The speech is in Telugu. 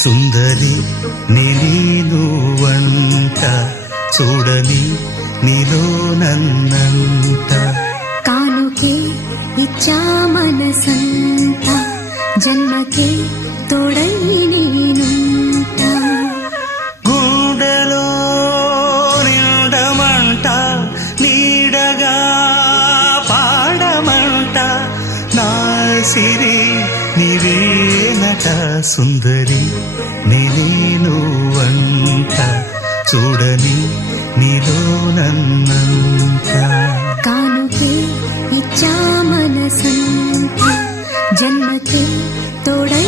సుందరి నేను వంట చూడని నీలో నన్నంట కానుకే ఇచ్చా మనసంత జన్మకే తోడై నేనుంట గుండెలో నిండమంట నీడగా పాడమంట నా సిరి నీవేనట సుందరి నేను వంట చూడని నీలో నన్నంత కానుకే ఇచ్చా మనసంత జన్మకే తోడై